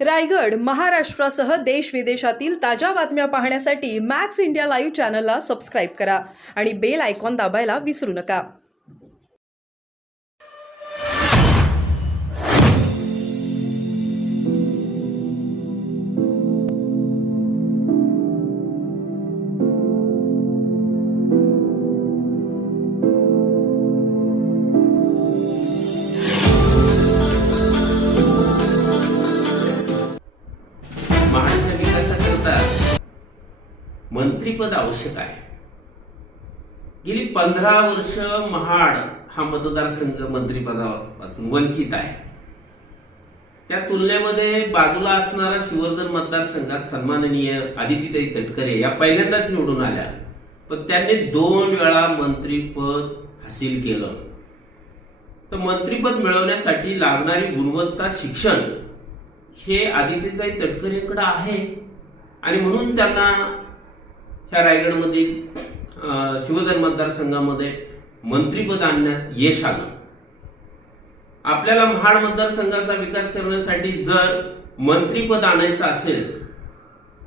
रायगड, महाराष्ट्रासह देश विदेशातील ताज्या बातम्या पाहण्यासाठी मॅक्स इंडिया लाईव्ह चॅनलला सबस्क्राईब करा आणि बेल आयकॉन दाबायला विसरू नका. महाडच्या विकासाकरता मंत्रिपद आवश्यक आहे. गेली 15 वर्ष महाड हा मतदारसंघ मंत्रिपदापासून वंचित आहे. त्या तुलनेमध्ये बाजूला असणारा शिवर्धन मतदारसंघात सन्माननीय आदितीताई तटकरे या पहिल्यांदाच निवडून आल्या, पण त्यांनी 2 वेळा मंत्रिपद हासिल केलं. तर मंत्रिपद मिळवण्यासाठी लागणारी गुणवत्ता शिक्षण हे आदितीताई तटकरेंकडे आहे आणि म्हणून त्यांना ह्या रायगडमधील शिवधन मतदारसंघामध्ये मंत्रिपद आणण्यात यश आलं. आपल्याला महाड मतदारसंघाचा विकास करण्यासाठी जर मंत्रिपद आणायचं असेल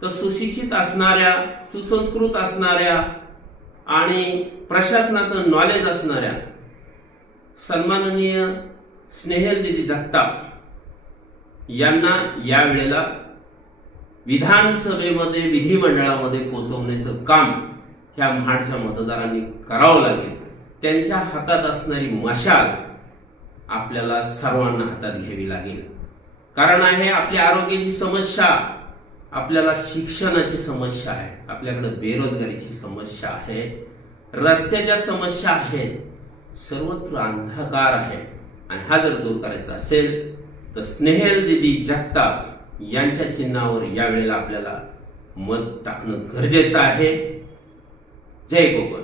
तर सुशिक्षित असणाऱ्या, सुसंस्कृत असणाऱ्या आणि प्रशासनाचं नॉलेज असणाऱ्या सन्माननीय स्नेहलदीदी जगताप यांना यावेळेला विधानसभेमध्ये, विधिमंडळामध्ये पोहोचवण्याचं काम ह्या महाडच्या मतदारांनी करावं लागेल. त्यांच्या हातात असणारी मशाल आपल्याला सर्वांना हातात घ्यावी लागेल. कारण आहे आपल्या आरोग्याची समस्या, आपल्याला शिक्षणाची समस्या आहे, आपल्याकडे बेरोजगारीची समस्या आहे, रस्त्याच्या समस्या आहेत, सर्वत्र अंधकार आहे. आणि हा जर दूर करायचा असेल तर स्नेहलदीदी जगताप यांच्या चिन्हावर यावेळेला आपल्याला मत टाकणं गरजेचं आहे. जय कोकण.